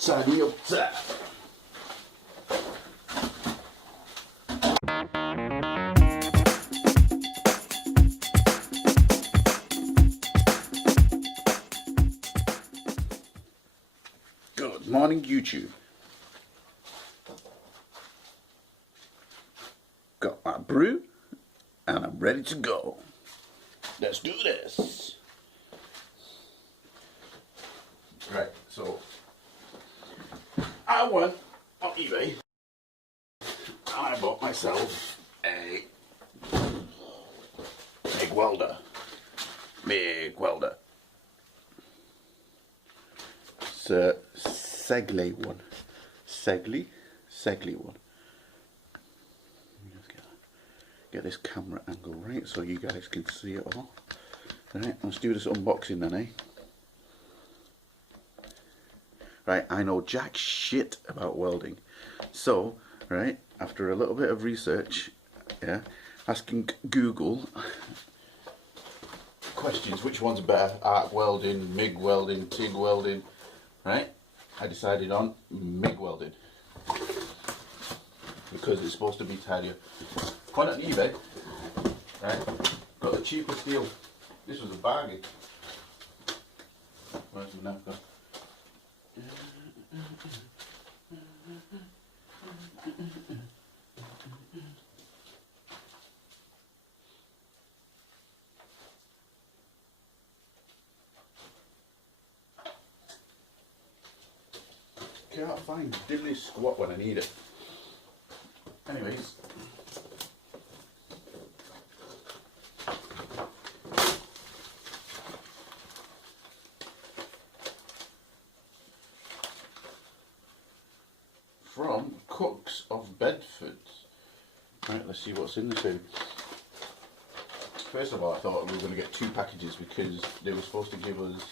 Tidy up there. Good morning, YouTube. Got my brew and I'm ready to go. Let's do this. Right, so I went on eBay and I bought myself a MIG welder. It's a Sealey one. Sealey one. Just get this camera angle right so you guys can see it all. Right, let's do this unboxing then, eh? Right, I know jack shit about welding. So, right, after a little bit of research, yeah, asking Google questions, which one's better, arc welding, MIG welding, TIG welding, right, I decided on MIG welding. Because it's supposed to be tidier. Went on eBay, right, got the cheapest deal. This was a bargain. Where's my knife gone? Can't find diddly squat when I need it. Anyways, from Cooks of Bedford. Right, let's see what's in this thing. First of all, I thought we were going to get 2 packages because they were supposed to give us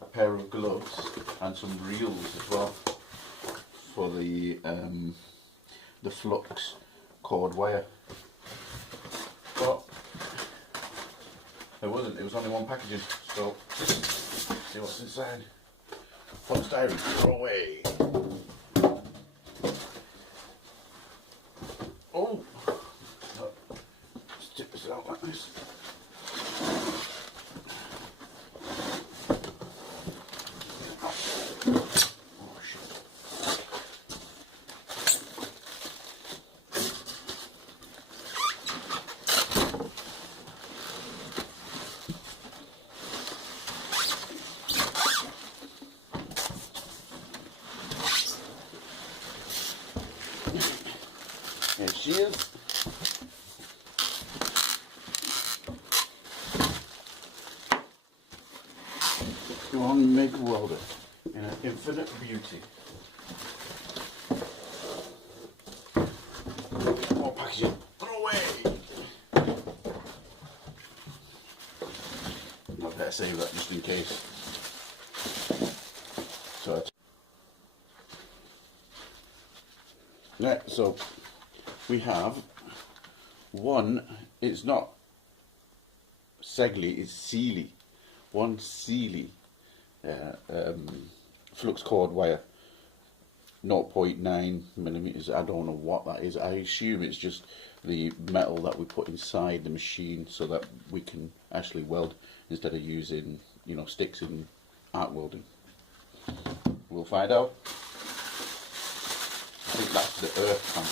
a pair of gloves and some reels as well for the flux cord wire. But there wasn't. It was only 1 packaging. So let's see what's inside. Polystyrene, throw away. Oh, let's tip this out like this. Oh shit. There she is. One MIG welder in an infinite beauty. More packaging. Throw away. I better save that just in case. So we have one. It's not Sealey, it's Sealey. One Sealey flux cord wire, 0.9 millimeters. I don't know what that is. I assume it's just the metal that we put inside the machine so that we can actually weld instead of using, you know, sticks in arc welding. We'll find out. I think that's the earth pump.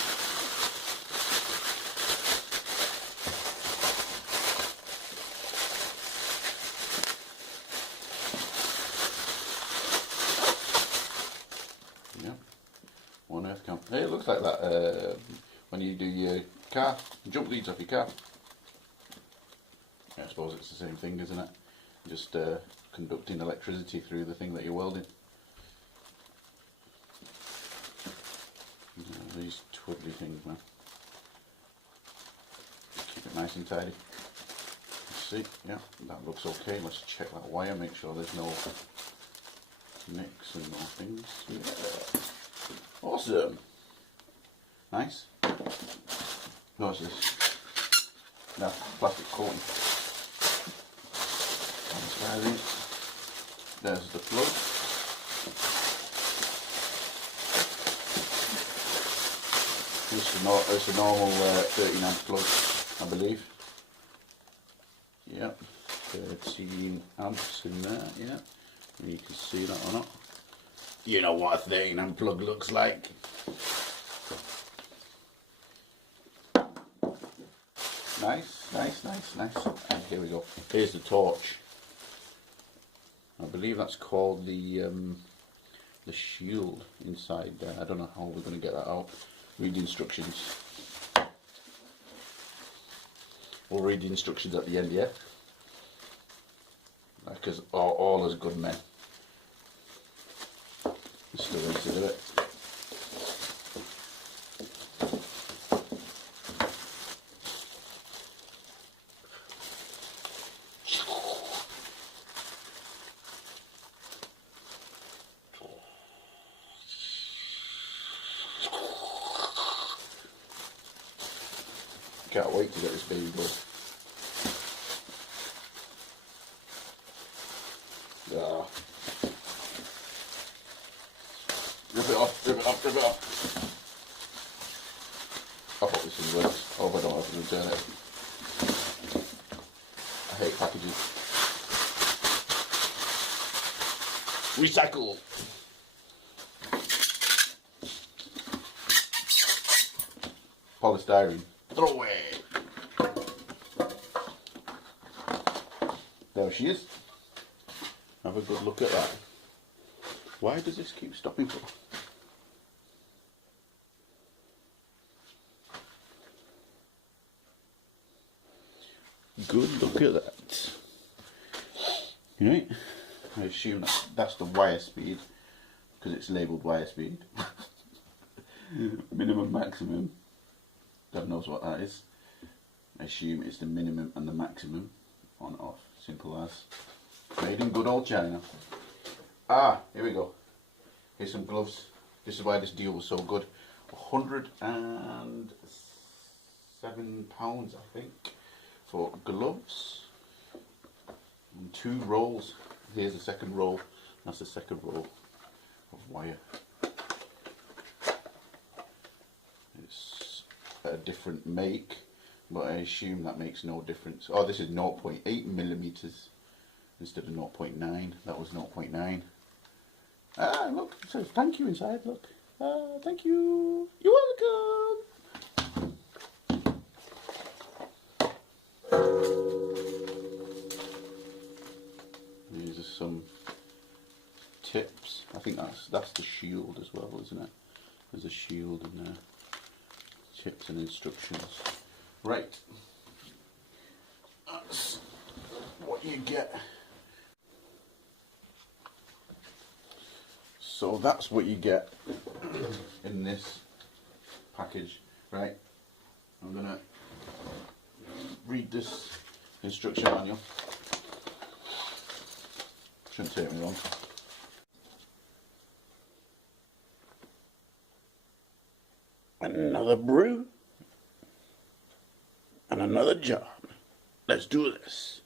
Yeah, 1 earth cam. Hey, it looks like that when you do your car, jump leads off your car. Yeah, I suppose it's the same thing, isn't it? Just conducting electricity through the thing that you're welding. These twiddly things, man. Keep it nice and tidy. Let's see, yeah, that looks okay. Let's check that wire, make sure there's no nicks and no things. Yeah. Awesome. Nice. What's this? No, plastic coating. There's the plug. It's a normal 13 amp plug, I believe. Yep, 13 amps in there, yeah. You can see that or not. You know what a 13 amp plug looks like. Nice. And here we go. Here's the torch. I believe that's called the shield inside there. I don't know how we're going to get that out. Read the instructions. We'll read the instructions at the end, yeah? Because all as good men. There's still ways to do it. Can't wait to get this baby going. Yeah. Rip it off. I thought this was worse. I hope I don't have to return it. I hate packages. Recycle. Polystyrene. Throw away. There she is. Have a good look at that. Why does this keep stopping for? Good look at that. Right. I assume that's the wire speed because it's labelled wire speed. Minimum, maximum. God knows what that is. I assume it's the minimum and the maximum. On, off. Simple as. Made in good old China. Ah, here we go. Here's some gloves. This is why this deal was so good. £107, I think, for gloves. And 2 rolls. Here's the second roll. That's the second roll of wire. It's a different make, but I assume that makes no difference. Oh, this is 0.8 millimeters instead of 0.9. That was 0.9. Ah, look, it says thank you inside, look. Ah, thank you. You're welcome. These are some tips. I think that's the shield as well, isn't it? There's a shield in there. Tips and instructions. Right. That's what you get. So that's what you get in this package, right? I'm gonna read this instruction manual. Shouldn't take me long. Another brew and another job. Let's do this.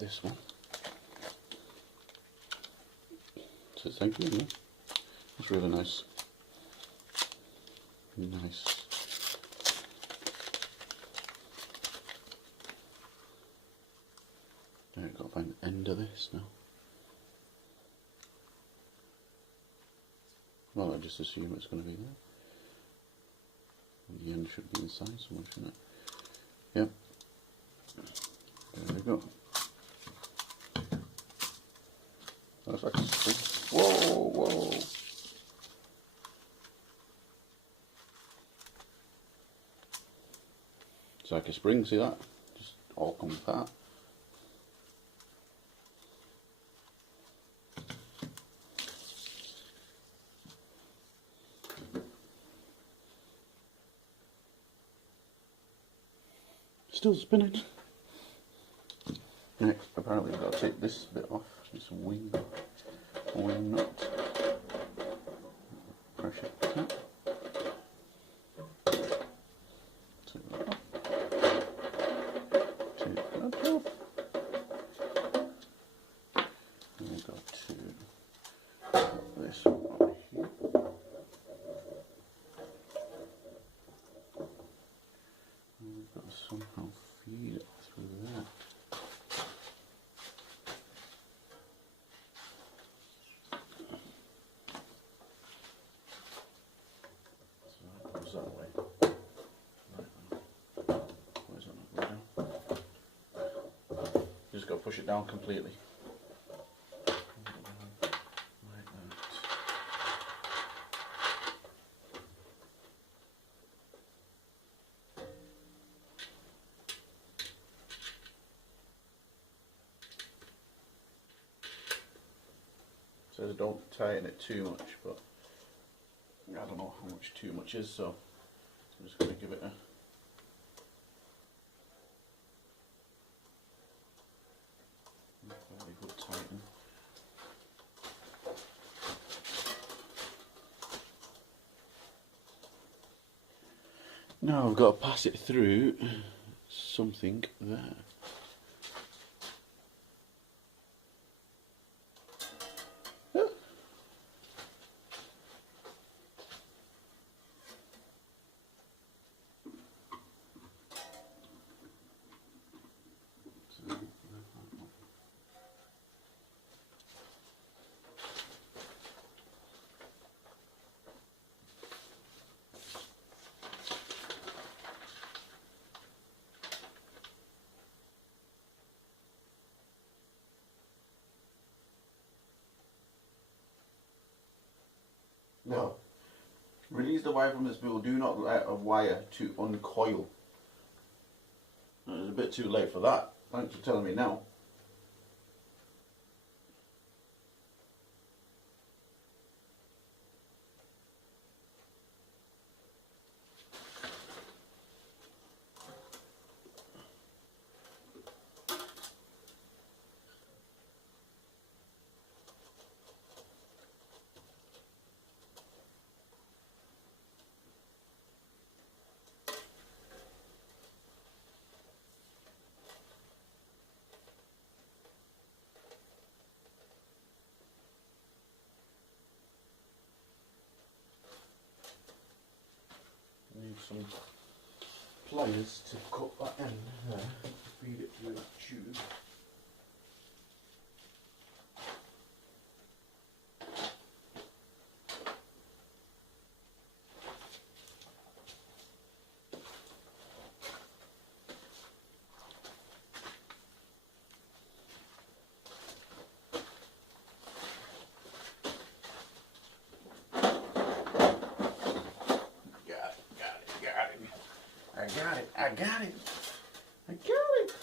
This one. So thank you. Yeah. That's really nice. Nice. There, I've got to find the end of this now. Well, I just assume it's going to be there. The end should be inside somewhere, shouldn't it? Yep. There we go. That's like a spring. Whoa, whoa. It's like a spring, see that? Just all comes apart. Still spinning. Next, apparently I've got to take this bit off, this wing nut. Pressure tap. Take that off. Take that off. And we've got push it down completely. Says don't tighten it too much, but I don't know how much too much is, so I'm just going to give it a very good tighten. Now I've got to pass it through something there. Now, release the wire from the spool. Do not let a wire to uncoil. It's a bit too late for that. Thanks for telling me now. Need some pliers to cut that end there, feed it through that tube. I got it.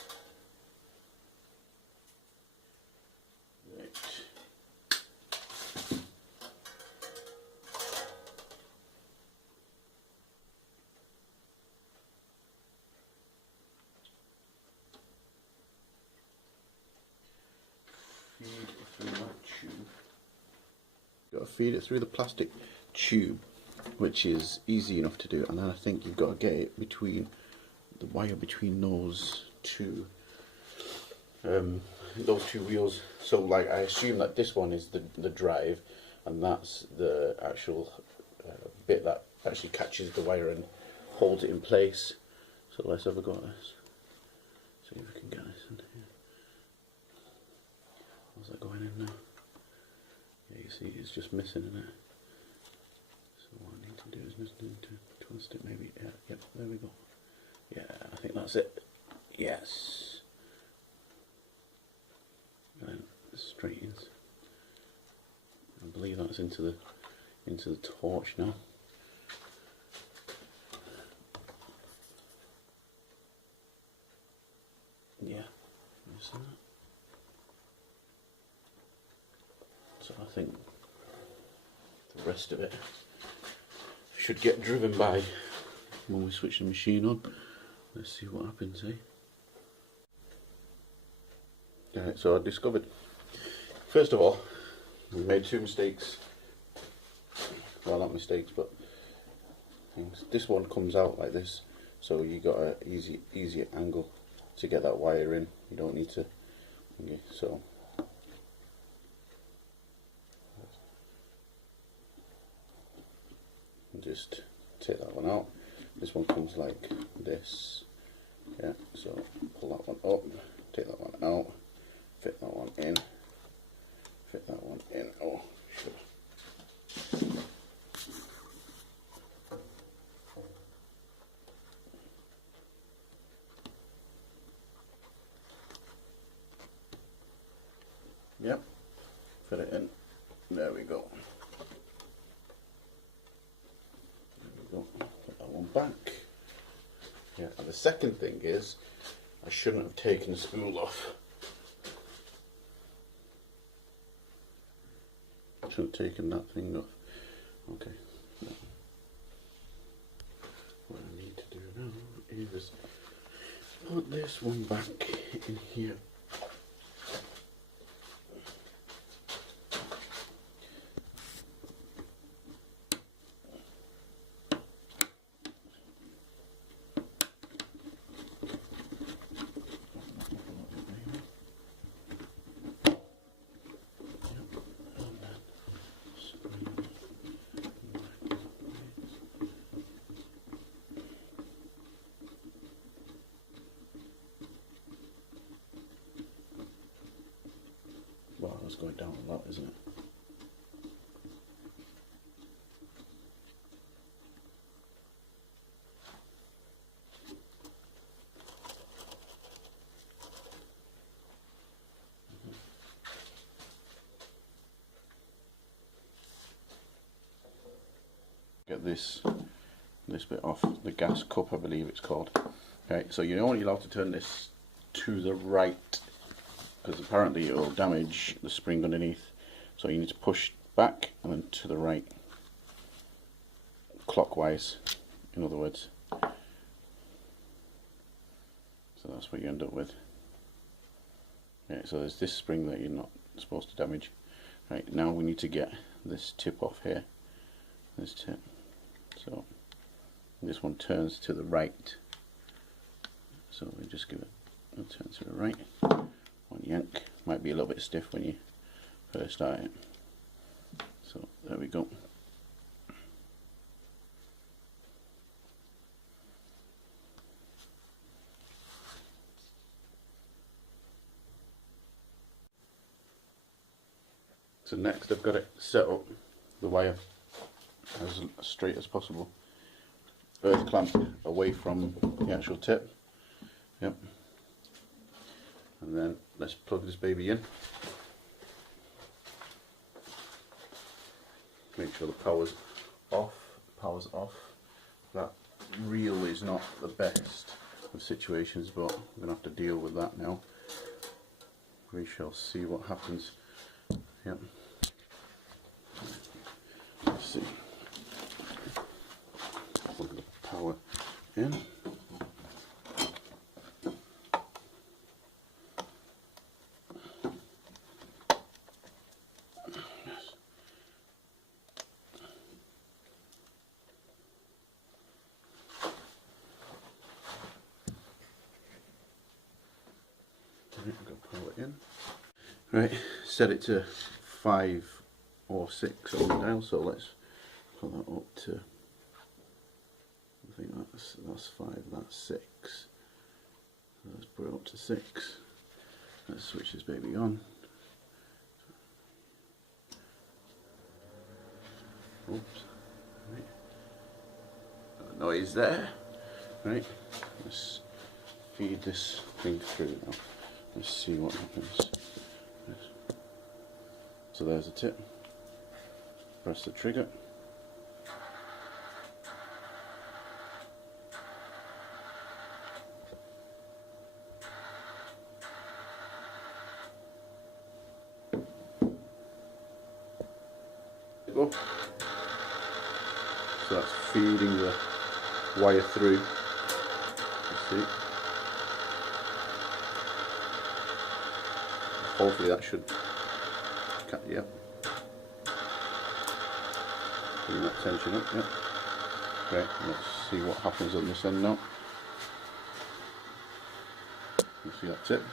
Right. Feed it through that tube. Got to feed it through the plastic tube, which is easy enough to do, and then I think you've got to get it between the wire between those two wheels. So like I assume that this one is the drive, and that's the actual bit that actually catches the wire and holds it in place. So let's have a go at this. See if we can get this in here. How's that going in now? Yeah, you see it's just missing in it. So what I need to do is just need to twist it maybe. Yeah, yep, there we go. Yeah, I think that's it. Yes. And it straightens. I believe that's into the torch now. Yeah. You see that? So I think the rest of it should get driven by when we switch the machine on. Let's see what happens, eh? Right, so I discovered, first of all, we made two mistakes. Well, not mistakes, but things. This one comes out like this, so you got an easy angle to get that wire in. You don't need to. Okay, so just take that one out. This one comes like this. Yeah, so pull that one up, take that one out, fit that one in, fit that one in. Oh, shit. Yep, fit it in. There we go. There we go. Put that one back. Yeah, and the second thing is, I shouldn't have taken the spool off. I shouldn't have taken that thing off. Okay. No. What I need to do now is put this one back in here. Wow, that's going down a lot, isn't it? Get this bit off the gas cup, I believe it's called. Okay, so you're only allowed to turn this to the right, because apparently it will damage the spring underneath. So you need to push back and then to the right, clockwise, in other words. So that's what you end up with. Okay, so there's this spring that you're not supposed to damage. Right, now we need to get this tip off here, this tip. So this one turns to the right. So we just give it a turn to the right. One yank. Might be a little bit stiff when you first start it. So there we go. So next I've got it set up, the wire as straight as possible. Earth clamp away from the actual tip. Yep. And then let's plug this baby in. Make sure the power's off. Power's off. That reel is not the best of situations, but I'm gonna have to deal with that now. We shall see what happens. Yep. Let's see. Plug the power in. Right, set it to 5 or 6 on the dial, so let's put that up to, I think that's 5, that's 6. So let's put it up to 6. Let's switch this baby on. Oops. Right. No noise there. Right, let's feed this thing through now. Let's see what happens. So there's the tip. Press the trigger. Go. So that's feeding the wire through. Let's see. Hopefully that should cut, yep. Bring that tension up, yep. Great, let's see what happens on this end now. You see that tip?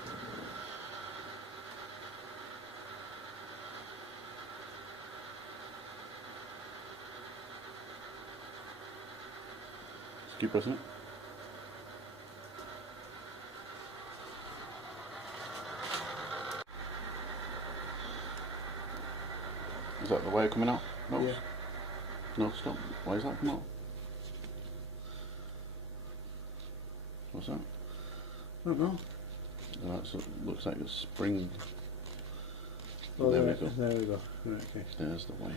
Just keep pressing it. Is that the wire coming out? No. Yeah. No, stop. Why is that coming out? What's that? I don't know. That looks like a spring. Oh, there we go. There we go. Right, okay. There's the wire.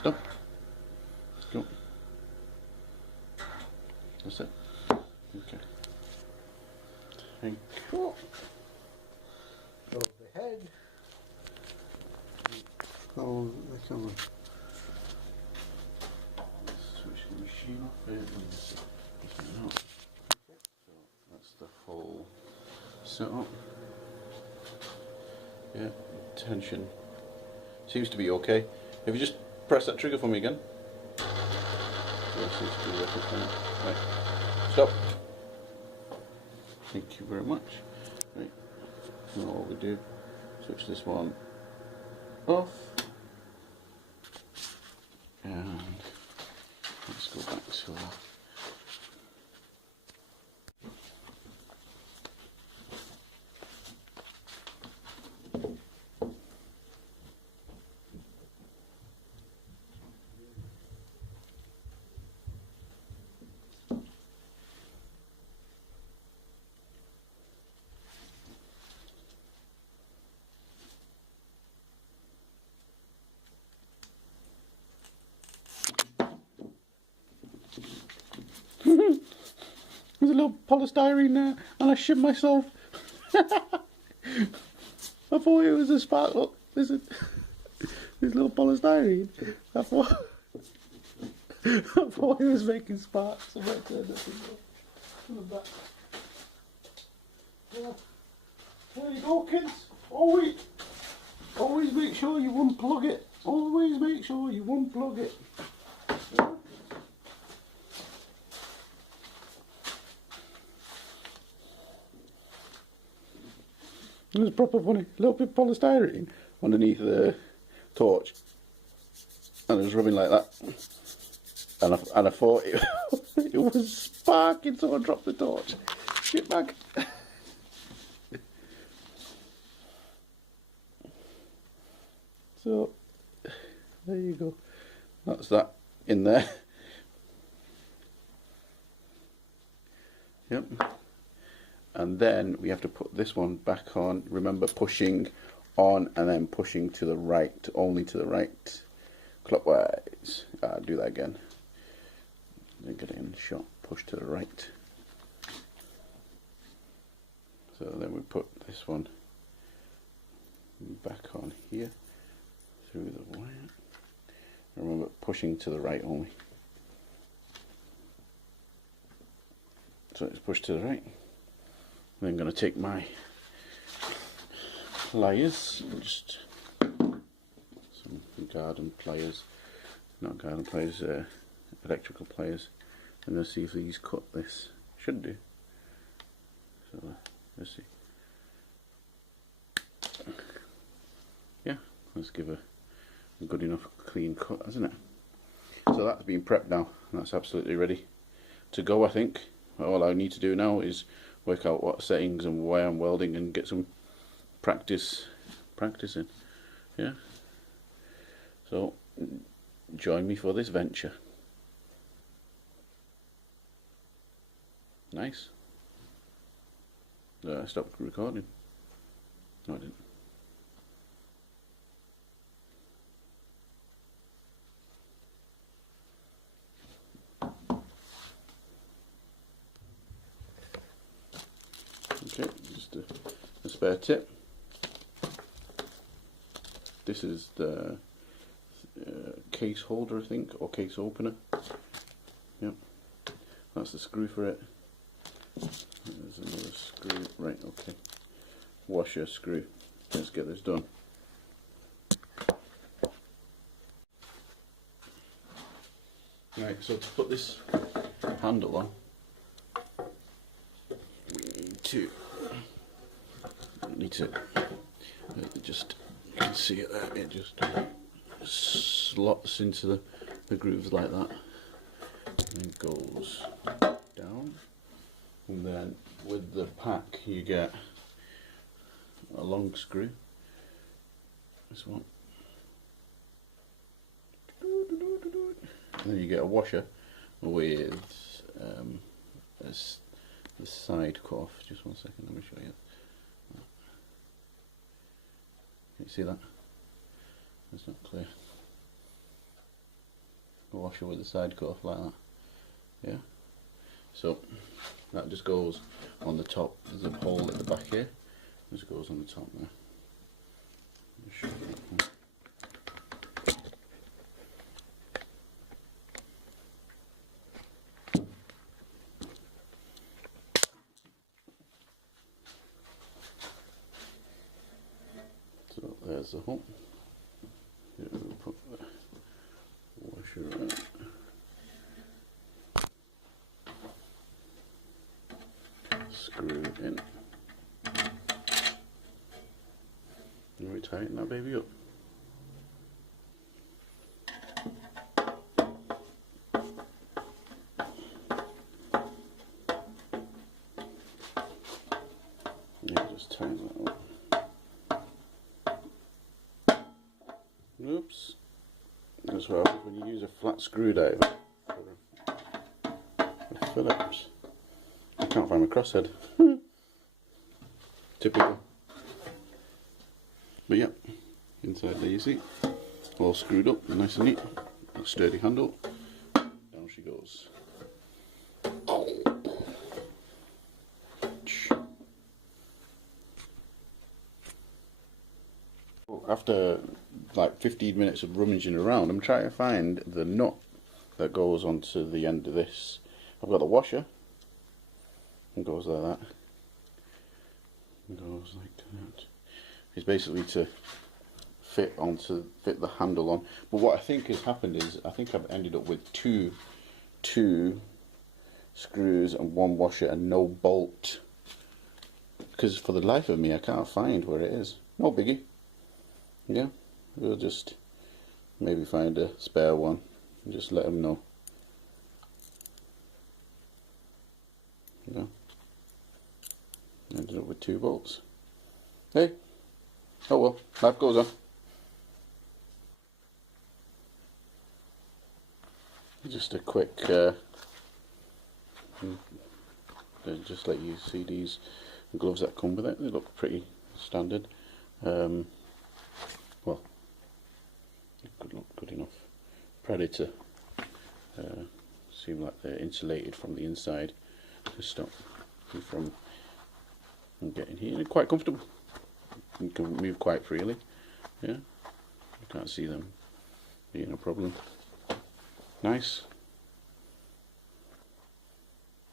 Stop. Go. That's it. Okay. Take Overhead. Oh, the camera. switch the machine off here and this one out. So that's the full setup. Yeah, tension seems to be okay. If you just press that trigger for me again. Yeah, seems to be working fine. Right. Stop. Thank you very much. Right. Now what we do, switch this one off. And let's go back to there's a little polystyrene there and I shit myself. I thought it was a spark. Look, there's little polystyrene. I thought it was making sparks. I might turn that thing off. From the back. Yeah. There you go, kids. Always make sure you unplug it. Always make sure you unplug it. Yeah. It was proper funny. A little bit of polystyrene underneath the torch, and it was rubbing like that. And I thought it was sparking, so I dropped the torch. Shit bag. So there you go. That's that in there. Yep. And then we have to put this one back on. Remember, pushing on and then pushing to the right, only to the right, clockwise. Do that again. Then get it in the shot. Push to the right. So then we put this one back on here through the wire. Remember, pushing to the right only. So let's push to the right. I'm going to take my pliers, just some garden pliers, not garden pliers, electrical pliers. I'm going to see if these cut this. Should do. So let's see. Yeah, let's give a good enough clean cut, hasn't it? So that's been prepped now. That's absolutely ready to go, I think. All I need to do now is work out what settings and why I'm welding and get some practicing. Yeah. So join me for this venture. Nice. I stopped recording. No, I didn't. Okay, just a spare tip. This is the case holder, I think, or case opener. Yep, that's the screw for it. There's another screw. Right, okay. Washer screw. Let's get this done. Right, so to put this handle on, we need to just, you can see it there, it just slots into the grooves like that and goes down, and then with the pack you get a long screw, this one, and then you get a washer with the side cut off. Just one second, let me show you. You see that? It's not clear. Wash it with the side cut off like that. Yeah. So that just goes on the top. There's a hole at the back here. This goes on the top there. So there's the hole. Here we put the washer in. Screw it in. And we tighten that baby up. Yeah, just tighten that up. Oops. That's what happens when you use a flat screwdriver for Phillips. I can't find my crosshead. Typical. But yeah, inside there you see, all screwed up, nice and neat. A sturdy handle. Down she goes. After like 15 minutes of rummaging around, I'm trying to find the nut that goes onto the end of this. I've got the washer. It goes like that. It goes like that. It's basically to fit the handle on. But what I think has happened is I think I've ended up with two screws and one washer and no bolt. Because for the life of me I can't find where it is. No biggie. Yeah, we'll just maybe find a spare one and just let them know. Yeah. Ended up with two bolts. Hey, oh well, life goes on. Just a quick, just let you see these gloves that come with it. They look pretty standard. Well, good enough. Predator. Seem like they're insulated from the inside to stop you from getting here. They're quite comfortable. You can move quite freely. Yeah, you can't see them being a problem. Nice.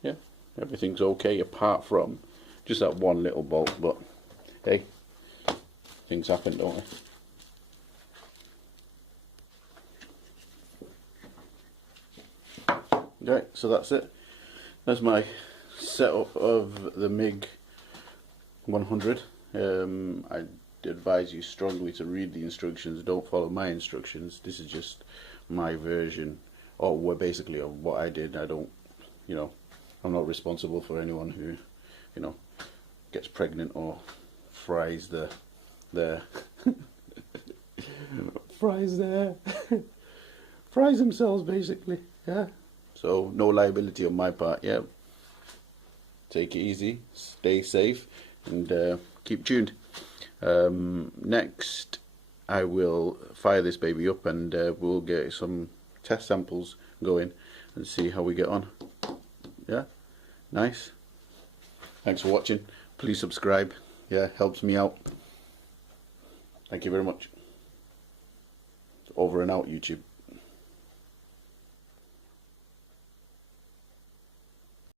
Yeah, everything's okay apart from just that one little bolt. But hey, things happen, don't they? Right, so that's it. That's my setup of the MiG 100. I advise you strongly to read the instructions. Don't follow my instructions. This is just my version, or basically of what I did. I don't, I'm not responsible for anyone who, gets pregnant or fries fries themselves basically. Yeah. So no liability on my part. Yeah. Take it easy, stay safe, and keep tuned. Next, I will fire this baby up, and we'll get some test samples going and see how we get on. Yeah, nice. Thanks for watching. Please subscribe. Yeah, helps me out. Thank you very much. Over and out, YouTube.